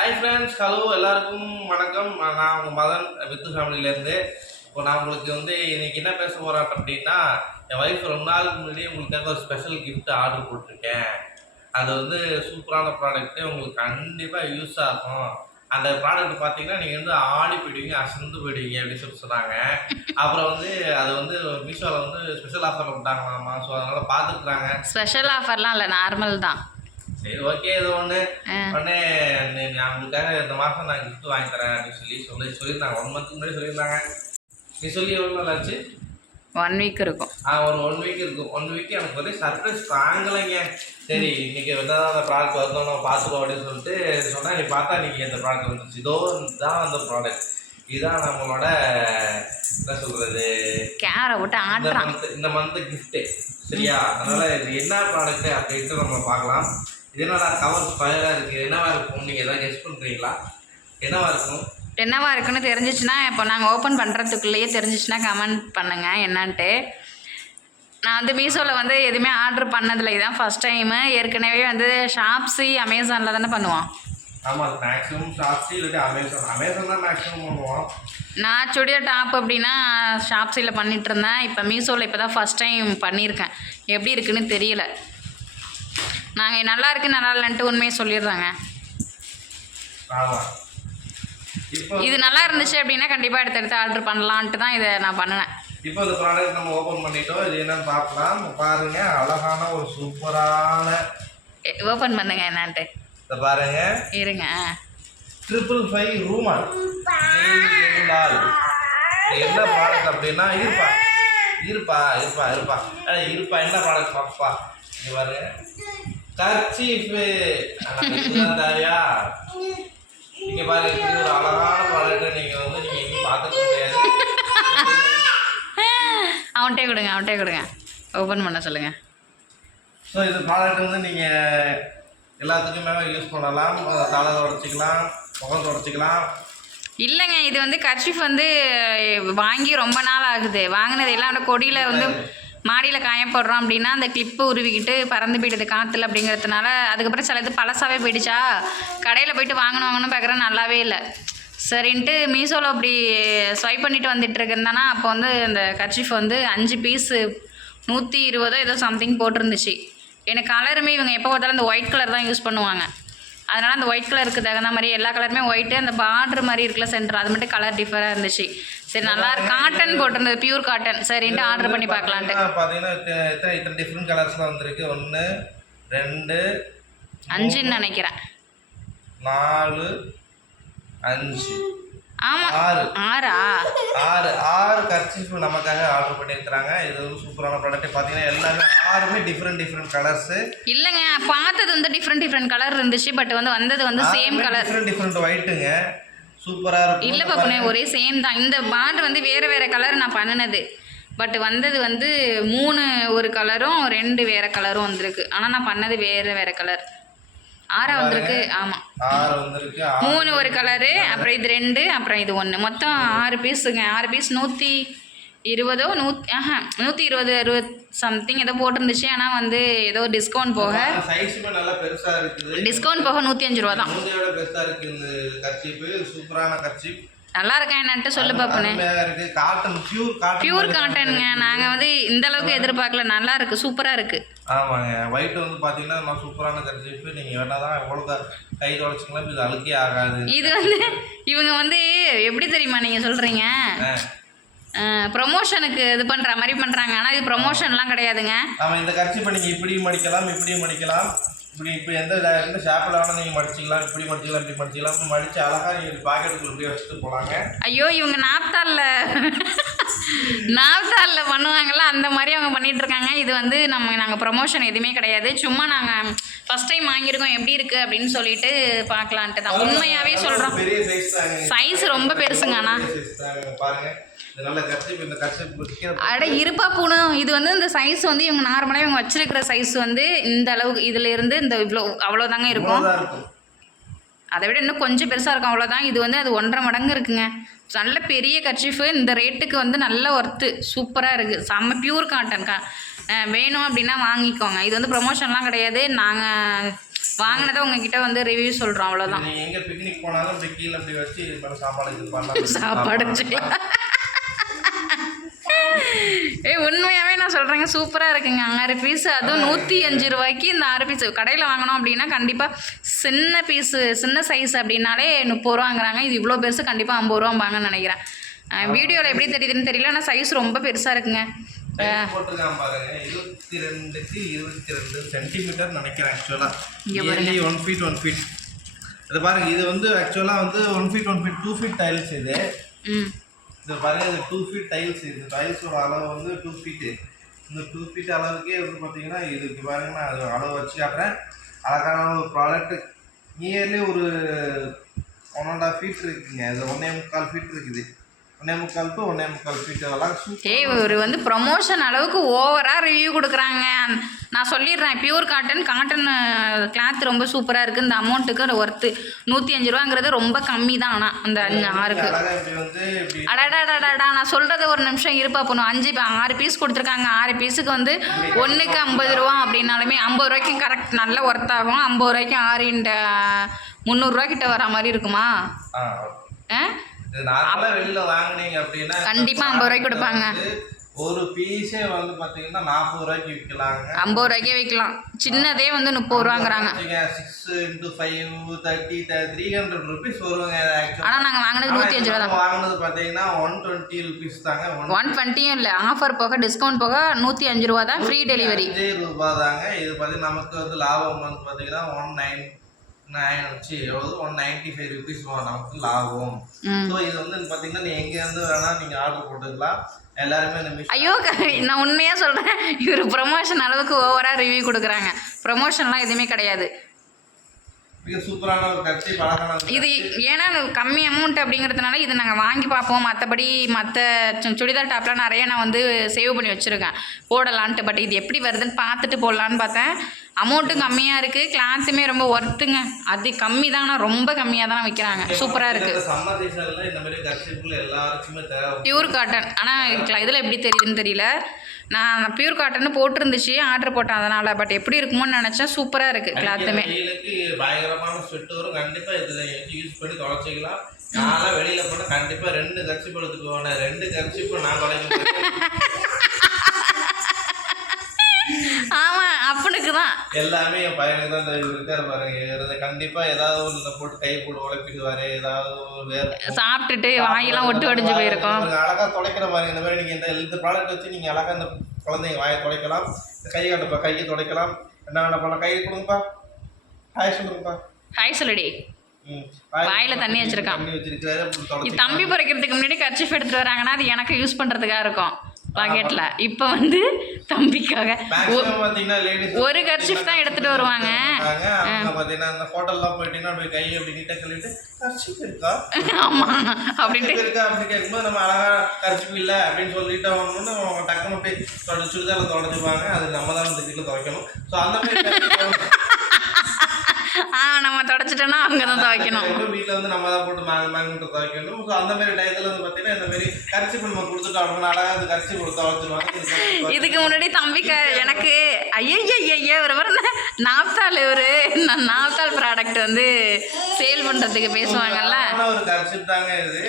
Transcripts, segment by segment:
Hi friends, hello எல்லாருக்கும் வணக்கம். நான் உங்கள் மதன் வித்து ஃபேமிலியிலேருந்து. இப்போ நான் உங்களுக்கு இன்னைக்கு என்ன பேச போகிறேன் அப்படின்னா, என் ஒய்ஃப் 2 நாளுக்கு முன்னாடியே உங்களுக்காக ஒரு ஸ்பெஷல் கிஃப்ட் ஆர்டர் போட்டிருக்கேன். அது சூப்பரான ப்ராடக்ட்டு, உங்களுக்கு கண்டிப்பாக யூஸ் ஆகும். அந்த ப்ராடக்ட் பார்த்தீங்கன்னா நீங்கள் ஆடி போயிடுவீங்க, அசந்து போயிடுவீங்க அப்படின்னு சொன்னாங்க. அப்புறம் அது மீஷோவில் ஸ்பெஷல் ஆஃபர் விட்டாங்களாமா. ஸோ அதனால் பார்த்துட்டுறாங்க. ஸ்பெஷல் ஆஃபர்லாம் இல்லை, நார்மல் தான். சரி, ஓகே. இது உடனே நான் உங்களுக்காக இந்த மாதம் நான் கிஃப்ட் வாங்கி தரேன் அப்படின்னு சொல்லியிருந்தாங்க. 1 மந்த்துக்கு முன்னாடி சொல்லியிருந்தாங்க. நீ சொல்லி எவ்வளோ நாள் ஆச்சு? 1 வீக் இருக்கும். ஒரு 1 வீக் இருக்கும். 1 வீக் எனக்கு சர்ப்ரைஸ் வாங்கலைங்க. சரி, இன்னைக்கு அந்த ப்ராடக்ட் வந்தோம், நம்ம பார்த்துருவோம் அப்படின்னு சொல்லிட்டு சொன்னால், நீ பார்த்தா இன்னைக்கு இந்த ப்ராடக்ட் வந்துச்சு. தான் அந்த ப்ராடக்ட். இதுதான் நம்மளோட என்ன சொல்கிறது, கேரை விட்டு இந்த மந்த்து கிஃப்ட்டு. சரியா? அதனால் இது என்ன ப்ராடக்ட்டு அப்படின்ட்டு நம்ம பார்க்கலாம். இது என்னடா கவர் ஸ்கொயராக இருக்குது, என்னவா இருக்கும்? நீங்கள் எதாவது கெஸ் பண்ணுறீங்களா? என்னவா இருக்குன்னு தெரிஞ்சிச்சுன்னா, இப்போ நாங்கள் ஓப்பன் பண்ணுறதுக்குள்ளேயே தெரிஞ்சிச்சுன்னா கமெண்ட் பண்ணுங்கள் என்னன்ட்டு. நான் மீஷோவில் எதுவுமே ஆர்டர் பண்ணதில்லை, இதுதான் ஃபஸ்ட் டைமு. ஏற்கனவே ஷாப்ஸி, அமேசானில் தானே பண்ணுவோம். ஆமாம், மேக்ஸிமம் ஷாப்ஸி இல்லாட்டி அமேசான் தான் மேக்ஸிமம் பண்ணுவோம். நான் சுடிதார் டாப் அப்படின்னா ஷாப்ஸியில் பண்ணிகிட்டு இருந்தேன். இப்போ மீஷோவில் இப்போ தான் ஃபஸ்ட் டைம் பண்ணியிருக்கேன். எப்படி இருக்குன்னு தெரியல. நாங்கள் நல்லா இருக்குது நல்லா இல்லைன்ட்டு உண்மையை சொல்லிடுறாங்க. இது நல்லா இருந்துச்சு அப்படின்னா கண்டிப்பாக எடுத்து ஆர்டர் பண்ணலான்ட்டு தான் இதை நான் பண்ணினேன். இப்போ இந்த ப்ராடக்ட் நம்ம ஓப்பன் பண்ணிட்டோம். இது என்னன்னு பார்க்கலாம். பாருங்க, அழகான ஒரு சூப்பரான ஓப்பன் பண்ணுங்க என்னன்ட்டு. இதை பாருங்க, இருங்க. 555 ரூமால். என்ன ப்ராடக்ட் அப்படின்னா, இருப்பா என்ன ப்ராடக்ட் பாப்பா. இது பாருங்க, கர்ச்சீஃபு. தாரியா, நீங்க பாருங்க, இது ஒரு அழகான ப்ராடக்ட். நீங்க எங்கேயும் பார்த்துக்க முடியாது. அவன்கிட்டே கொடுங்க ஓப்பன் பண்ண சொல்லுங்க. ஸோ இந்த ப்ராடக்ட் நீங்கள் எல்லாத்துக்குமே யூஸ் பண்ணலாம். தலை உடச்சிக்கலாம், முகம் உடச்சிக்கலாம். இல்லைங்க, இது கர்ச்சீஃப் வாங்கி ரொம்ப நாள் ஆகுது. வாங்கினது எல்லாம் கொடியில் மாடியில் காய போடுறோம் அப்படின்னா அந்த கிளிப்பு உருவிக்கிட்டு பறந்து போயிடுது காற்றுல அப்படிங்கிறதுனால. அதுக்கப்புறம் சில இது பழசாவே போயிடுச்சா, கடையில் போயிட்டு வாங்கணும்னு பார்க்குறேன், நல்லாவே இல்லை. சரின்ட்டு மீஷோவில் அப்படி ஸ்வைப் பண்ணிட்டு வந்துட்டு இருக்குந்தானா, அப்போ அந்த கர்ச்சீஃப் 5 பீஸு 120 ஏதோ சம்திங் போட்டிருந்துச்சு. எனக்கு கலருமே இவங்க எப்போ பார்த்தாலும் அந்த ஒயிட் கலர் தான் யூஸ் பண்ணுவாங்க. அதனால் அந்த ஒயிட் கலருக்கு தகுந்த மாதிரி எல்லா கலருமே ஒயிட்டு, அந்த பார்டர் மாதிரி இருக்குல்ல சென்டர், அது மட்டும் கலர் டிஃபராக இருந்துச்சு. சரி, நல்லா காட்டன் போட்டிருந்தது, பியூர் காட்டன். சரின்ட்டு ஆர்டர் பண்ணி பார்க்கலான்ட்டு. பார்த்தீங்கன்னா இத்தனை டிஃப்ரெண்ட் கலர்ஸ்லாம் வந்திருக்கு. 1 2 5ன்னு நினைக்கிறேன். 4 5 ஆமாம், 6 கர்ச்சீஃப் நமக்காக ஆர்டர் பண்ணியிருக்கிறாங்க. இது சூப்பரான ப்ராடக்ட். பார்த்தீங்கன்னா எல்லாமே 6மே டிஃப்ரெண்ட் கலர்ஸு. இல்லைங்க, பார்த்தது டிஃப்ரெண்ட் கலர் இருந்துச்சு. பட் வந்தது சேம் கலர், டிஃப்ரெண்ட் ஒயிட்டுங்க. சூப்பராக இருக்கும். இல்லை பாப்பனே, ஒரே சேம் தான். இந்த பார்டர் வேறு கலர் நான் பண்ணினது. பட் வந்தது 3 ஒரு கலரும் 2 வேறு கலரும் வந்திருக்கு. ஆனால் நான் பண்ணது வேறு கலர். 6 வந்திருக்கு. ஆமாம், 6 வந்திருக்கு. 3 ஒரு கலரு, அப்புறம் இது 2, அப்புறம் இது 1. மொத்தம் 6 பீஸுங்க. 6 பீஸ் 120 120 சம்திங் ஏதோ போட்டிருந்துச்சு. ஆனால் ஏதோ டிஸ்கவுண்ட் போக, சைஸுமே நல்லா பெருசாக இருக்குது. டிஸ்கவுண்ட் போக 105 ரூபா தான். பெருசாக இருக்குது இந்த கர்ச்சீஃப். சூப்பரான கர்ச்சீஃப். நல்லா இருக்கா என்னன்ட்டு சொல்லு பாப்பனே. பியூர் காட்டனுங்க. நாங்கள் இந்த அளவுக்கு எதிர்பார்க்கல. நல்லா இருக்குது, சூப்பராக இருக்குது. ஆமாங்க, ஒயிட் பார்த்தீங்கன்னா நான் சூப்பரான கர்ச்சீஃப். நீங்கள் வேணாதான் எவ்வளோ கை தொடச்சிக்கலாம், இது அழுக்கே ஆகாது. இது இவங்க எப்படி தெரியுமா நீங்கள் சொல்கிறீங்க, ப்ரொமோஷனுக்கு இது பண்ணுற மாதிரி பண்ணுறாங்க. ஆனால் இது ப்ரொமோஷன்லாம் கிடையாதுங்க. ஆமாம், இந்த கர்ச்சீஃபை நீங்கள் இப்படியும் மடிக்கலாம். இப்படி எந்த ஷாப்பில் வேணால் நீங்கள் மடிச்சிக்கலாம். இப்படி மடிச்சிக்கலாம். மடித்து அழகாக நீங்கள் பாக்கெட்டுக்குள்ள இப்படியே வச்சுட்டு போகலாங்க. ஐயோ, இவங்க நாப்தாலில் பண்ணுவாங்கள்ல, அந்த மாதிரி அவங்க பண்ணிகிட்ருக்காங்க. இது நாங்கள் ப்ரொமோஷன் எதுவுமே கிடையாது. சும்மா நாங்கள் ஃபஸ்ட் டைம் வாங்கியிருக்கோம், எப்படி இருக்குது அப்படின்னு சொல்லிட்டு பார்க்கலான்ட்டு தான். உண்மையாகவே சொல்கிறோம். பெரிய சைஸ் ரொம்ப பெருசுங்க. ஆனால் பாருங்கள், அட இருப்பா பூனு, இது இந்த சைஸ் இவங்க நார்மலாக இவங்க வச்சிருக்கிற சைஸ் இந்த அளவுக்கு, இதுல இருந்து இந்த இவ்வளோ அவ்வளோதாங்க இருக்கும். அதை விட இன்னும் கொஞ்சம் பெருசாக இருக்கும், அவ்வளோதான். இது அது 1.5 மடங்கு இருக்குங்க. நல்ல பெரிய கர்ச்சீஃபு. இந்த ரேட்டுக்கு நல்ல ஒர்த்து, சூப்பராக இருக்குது. செம்ம பியூர் காட்டன் வேணும் அப்படின்னா வாங்கிக்கோங்க. இது ப்ரொமோஷன்லாம் கிடையாது. நாங்கள் வாங்கினதை உங்ககிட்ட வந்து ரிவ்யூ சொல்கிறோம் அவ்வளோதான். நீங்கள் எங்கே பிக்னிக் போனாலும் இப்படி கீழே இப்படி வச்சு இது பண்ண சாப்பாடு இது பண்ணலாம். சாப்பாடு வச்சுக்கலாம். உண்மையாகவே நான் சொல்கிறேங்க, சூப்பராக இருக்குங்க. 6 பீஸு, அதுவும் 105 ரூபாய்க்கு இந்த 6 பீஸு. கடையில் வாங்கினோம் அப்படின்னா கண்டிப்பாக சின்ன பீஸு சின்ன சைஸ் அப்படின்னாலே 30 ரூபாங்கிறாங்க. இது இவ்வளோ பெருசு கண்டிப்பாக 50 ரூபாம்பாங்கன்னு நினைக்கிறேன். வீடியோவில் எப்படி தெரியுதுன்னு தெரியல, ஆனால் சைஸ் ரொம்ப பெருசாக இருக்குங்க. போட்டுருக்கான் பாருங்க, 22க்கு 22 சென்டிமீட்டர் நினைக்கிறேன். ஆக்சுவலாக 1 ஃபீட் 1 ஃபீட். இது பாருங்க, இது வந்து ஆக்சுவலாக வந்து 1 ஃபீட் 1 ஃபீட் 2 ஃபீட் டைல்ஸ். இது இது பாருங்க, இது 2 ஃபீட் டைல்ஸ். இது டைல்ஸோட அளவு வந்து 2 ஃபீட்டு. இந்த 2 ஃபீட் அளவுக்கே வந்து பார்த்தீங்கன்னா இதுக்கு பாருங்க, நான் அது அளவு வச்சு காட்டுறேன். அழகான ஒரு ப்ராடக்ட். நியர்லி ஒரு 1.5 ஃபீட் இருக்குங்க. இது 1.25 ஃபீட் இருக்குது. 1.25 to 1.25 ஃபீட் எல்லாம். ஒரு வந்து ப்ரொமோஷன் அளவுக்கு ஓவராக ரிவ்யூ கொடுக்குறாங்க. நான் சொல்லிடுறேன், பியூர் காட்டன் கிளாத் ரொம்ப சூப்பராக இருக்குது. இந்த அமௌண்ட்டுக்கு ஒர்த்து. 105 ரூபாங்கிறது ரொம்ப கம்மி தான். ஆனால் அந்த 6க்கு அடாடாடாடா, நான் சொல்கிறத ஒரு நிமிஷம் இருப்பா போகணும். 6 பீஸ் கொடுத்துருக்காங்க. 6 பீஸுக்கு வந்து 1க்கு 50 ரூபா அப்படின்னாலுமே 50 ரூபாய்க்கும் கரெக்ட் நல்ல ஒர்த் ஆகும். 50 ரூபாய்க்கு 6 300 ரூபாய்க்கிட்ட வர மாதிரி இருக்குமா? வெளியில வாங்குனீங்க அப்படின்னா கண்டிப்பா 50 ரூபாய்க்கு கொடுப்பாங்க. ஒரு பீஸே வந்து பாத்தீங்கன்னா 40 ரூபாய்க்கு விற்கலாங்க. 50 ரூபாய்க்கே விற்கலாம். சின்னதே வந்து 30 ரூபாங்கிறாங்க. 6 into 5 30 300 rupees வருவாங்க. ஆனா நாங்க வாங்குனது 105 ரூபாய் தான். வாங்குனது பாத்தீங்கன்னா 120 rupees தாங்க. 120 இல்ல, ஆஃபர் போக டிஸ்கவுண்ட் போக 105 ரூபாய் தான். ஃப்ரீ டெலிவரி 5 ரூபாய் தாங்க. இது பாத்தீங்கன்னா நமக்கு வந்து லாபம் வந்து பாத்தீங்கன்னா 195 rupees நமக்கு லாபம். ஸோ இது வந்து பார்த்தீங்கன்னா நீ எங்கேருந்து வேணா நீங்கள் ஆர்டர் போட்டுக்கலாம். எல்லாருமே இந்த ஐயோ, நான் உண்மையாக சொல்கிறேன், இவர் ப்ரொமோஷன் அளவுக்கு ஓவராக ரிவ்யூ கொடுக்குறாங்க. ப்ரொமோஷன்லாம் எதுவுமே கிடையாது. மிக சூப்பரான ஒரு கட்சி பழகான இது. ஏன்னா கம்மி அமௌண்ட் அப்படிங்கிறதுனால இது நாங்கள் வாங்கி பார்ப்போம். மற்றபடி மற்ற சுடிதார் டாப்லாம் நிறைய நான் வந்து சேவ் பண்ணி வச்சுருக்கேன் போடலான்ட்டு. பட் இது எப்படி வருதுன்னு பார்த்துட்டு போடலான்னு பார்த்தேன். அமௌண்ட்டும் கம்மியாக இருக்குது, கிளாத்துமே ரொம்ப ஒர்த்துங்க. அது கம்மி தான், ஆனால் ரொம்ப கம்மியாக தான் விற்கிறாங்க. சூப்பராக இருக்குது. Pure cotton. ஆனால் இதில் எப்படி தெரியுதுன்னு தெரியல. நான் பியூர் காட்டன் போட்டிருந்துச்சு, ஆர்டர் போட்டேன் அதனால். பட் எப்படி இருக்குமோன்னு நினச்சேன். சூப்பராக இருக்குது கிளாத்துமே. பயங்கரமான ஸ்வெட் வரும். கண்டிப்பாக இதை யூஸ் பண்ணி தொலைச்சிக்கலாம். நான்லாம் வெளியில் போனால் கண்டிப்பாக 2 கர்ச்சிப்பு எடுத்துட்டு போனேன். 2 கர்ச்சிப்பு நான் தொலைக்க. ஆமாம், அப்பனுக்கு தான் எல்லாமே என் பையனுக்கு தான் இருக்காரு பாருங்க. கண்டிப்பா ஏதாவது ஒரு போட்டு கை போட்டு உழைப்பிடுவாரு. ஏதாவது வேறு சாப்பிட்டுட்டு வாயெல்லாம் ஒட்டு ஒடிஞ்சு போயிருக்கோம். அழகா தொலைக்கிற மாதிரி இந்த மாதிரி நீங்க இந்த ப்ராடக்ட் வச்சு நீங்க அழகா இந்த குழந்தைங்க வாயை தொலைக்கலாம். கை காட்டுப்பா, கையை தொலைக்கலாம். என்ன வேணா பண்ணலாம். கையை கொடுங்கப்பா, ஹாய் சொல்லுங்கப்பா. ஹாய் சொல்லுடி. வாயில தண்ணி வச்சிருக்கான். தம்பி பிறக்கிறதுக்கு முன்னாடி கர்ச்சீஃப் எடுத்துட்டு வராங்கன்னா அது எனக்கு யூஸ் பண்றதுக்காக இருக்கும் பாக்கெட்ல. இப்போ வந்து தம்பிக்காக ஒரு கர்ச்சீஃப் தான் எடுத்துட்டு வருவாங்க. ஆமா, அப்படின்ட்டு கேட்கும்போது நம்ம அழகா கர்ச்சீஃப் இல்லை அப்படின்னு சொல்லிட்டு அவங்க டக்குனு போய் சுடிதாரில் தொடச்சிப்பாங்க. அது நம்ம தான் இந்த வீட்டில் துவைக்கணும். ஸோ அந்த மாதிரி நம்ம தொடச்சிட்டோம்னா அவங்க தான் துவைக்கணும். வீட்டில் வந்து நம்ம தான் போட்டு மேங்கிட்டு துவைக்கணும். ஸோ அந்த மாதிரி டயத்தில் வந்து பார்த்தீங்கன்னா இந்த மாதிரி கரிசி நம்ம கொடுத்துட்டு அப்படின்னா அழகாக அந்த கரிசி கொடுத்து துவைச்சிருவாங்க. இதுக்கு முன்னாடி தம்பிக்கு எனக்கு ஐயய்யா ஒரு நாப்தால் நான் நாப்தால் ப்ராடக்ட் வந்து சேல் பண்ணுறதுக்கு பேசுவாங்கல்ல. ஒரு கரிசி தாங்க இது.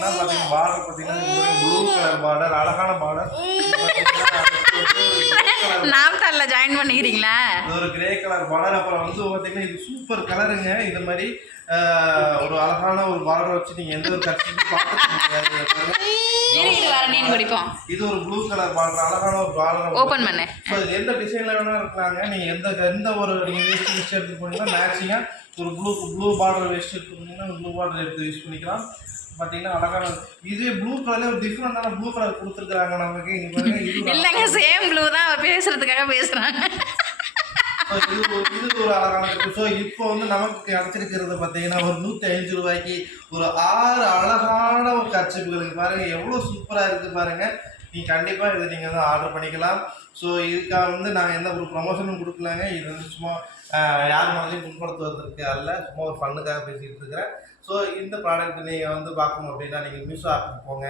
பார்த்தீங்கன்னா பார்டர் பார்த்தீங்கன்னா ப்ளூ கலர் பார்டர், அழகான பார்டர். நாப்தால்ல ஜாயின் பண்ணிக்கிறீங்களா? ஒரு கிரே கலர் பார்டர். அப்புறம் வந்து பார்த்தீங்கன்னா இது சூப்பர் கலருங்க. இது மாதிரி ஒரு அழகான ஒரு பார்டர் வச்சு நீங்கள் எந்த ஒரு கட்சியும் பார்த்து குடிப்போம். இது ஒரு ப்ளூ கலர் பார்டர், அழகான ஒரு பார்டர். ஓப்பன் பண்ணு. ஸோ இது எந்த டிசைனில் வேணால் இருக்கலாங்க. நீங்கள் எந்த ஒரு நீங்கள் வேஸ்ட் எடுத்து போனீங்கன்னா மேட்சிங்காக ஒரு ப்ளூ பார்டர் வேஸ்ட் எடுத்து போனீங்கன்னா ப்ளூ பார்டர் எடுத்து யூஸ் பண்ணிக்கலாம். பார்த்தீங்கன்னா அழகான இதே ப்ளூ கலர்ல ஒரு டிஃப்ரெண்டான ப்ளூ கலர் கொடுத்துருக்காங்க நமக்கு. இல்லைங்க, சேம் ப்ளூ தான் பேசுறதுக்காக பேசுறாங்க. இது ஒரு அழகான. ஸோ இப்போ வந்து நமக்கு கிடைச்சிருக்கிறது பார்த்தீங்கன்னா ஒரு 105 ரூபாய்க்கு ஒரு 6 அழகான ஒரு கர்ச்சீப்புகளுக்கு பாருங்க எவ்வளோ சூப்பராக இருக்குது பாருங்க. நீங்கள் கண்டிப்பாக இதை நீங்கள் வந்து ஆர்டர் பண்ணிக்கலாம். ஸோ இதுக்காக வந்து நாங்கள் எந்த ஒரு ப்ரொமோஷனும் கொடுக்கலாங்க. இது வந்து சும்மா யார் மாதிரியும் புண்படுத்துவதற்கு அல்ல, சும்மா ஒரு ஃபண்ணுக்காக பேசிகிட்டு இருக்கிறேன். ஸோ இந்த ப்ராடக்ட் நீங்கள் வந்து பார்க்கணும் அப்படின்னா நீங்கள் மீஷோ ஆப்புக்கு போங்க,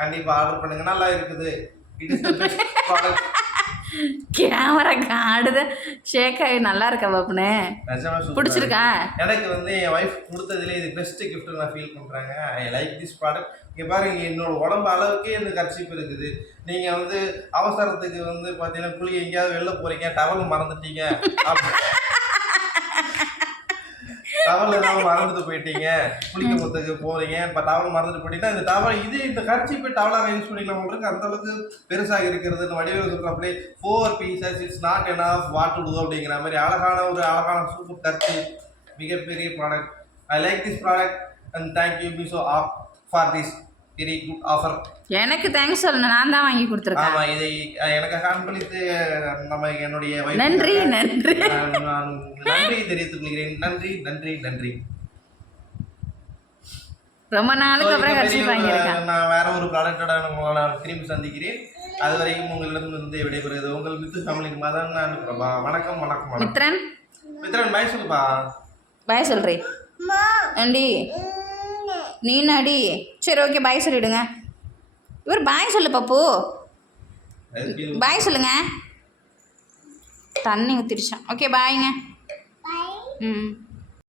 கண்டிப்பாக ஆர்டர் பண்ணுங்கள். நல்லா இருக்குது. It is the best product. Camera காடுத ஷேக் ஆகி நல்லா இருக்கா பாப்புனே? நிஜமா சூப்பரா பிடிச்சிருக்கா? இருக்கு. எனக்கு வந்து என் ஒய்ஃப் கொடுத்ததுல இது பெஸ்ட் கிஃப்ட் நான் ஃபீல் பண்றாங்க. ஐ லைக் திஸ் ப்ராடக்ட். இங்க பாருங்க என்னோட உடம்பு அளவுக்கே இந்த கர்ச்சீப் இருக்குது. நீங்க வந்து அவசரத்துக்கு வந்து பாத்தீங்கன்னா குளிக்க எங்கேயாவது வெளில போறீங்க, டவல் மறந்துட்டீங்க, டவல் ஏதாவது மறந்துட்டு போயிட்டீங்க, குளிக்க போறதுக்கு போறீங்க, இப்போ டவல் மறந்துட்டு போயிட்டீங்கன்னா இந்த டவல் இந்த கர்ச்சீப்பை டவலாக யூஸ் பண்ணிக்கலாம். உங்களுக்கு அந்த அளவுக்கு பெருசாக இருக்கிறது. இந்த வடிவில் சொல்ற அப்படியே 4 pieces it's not enough what to do அப்படிங்கிற மாதிரி அழகான சூப்பர் கர்ச்சீப். மிகப்பெரிய product. I like this product and thank you Meesho app for this very good offer. எனக்கு தேங்க்ஸ் சொல்லணும், நான் தான் வாங்கி கொடுத்துருக்கேன். ஆமா, இதை எனக்கு அன்பளித்து நம்ம என்னுடைய wife நன்றி க்காக நன்றி. நான் நன்றி தெரிவித்துக் கொள்கிறேன். நன்றி நன்றி நன்றி. ரொம்ப நாளுக்கு So, அப்புறம் இந்த கட்சி video வாங்கியிருக்கேன். நான் வேற ஒரு ப்ராடக்டோட உங்களை நான் திரும்பி சந்திக்கிறேன். அது வரைக்கும் உங்களிடமிருந்து விடைபெறுவது உங்கள் மித்து ஃபேமிலி மதன் நான் பிரபா. வணக்கம் வணக்கம் வணக்கம். மித்ரன் மித்ரன் பாய் சொல்லுப்பா. பாய் சொல்றி ஆண்டி நீ நடி. சரி ஓகே பாய் சொல்லிடுங்க. இவர் பாய் சொல்லு பப்பு. பாய் சொல்லுங்க. தண்ணி ஊற்றிடுச்சான். ஓகே பாய்ங்க. ம்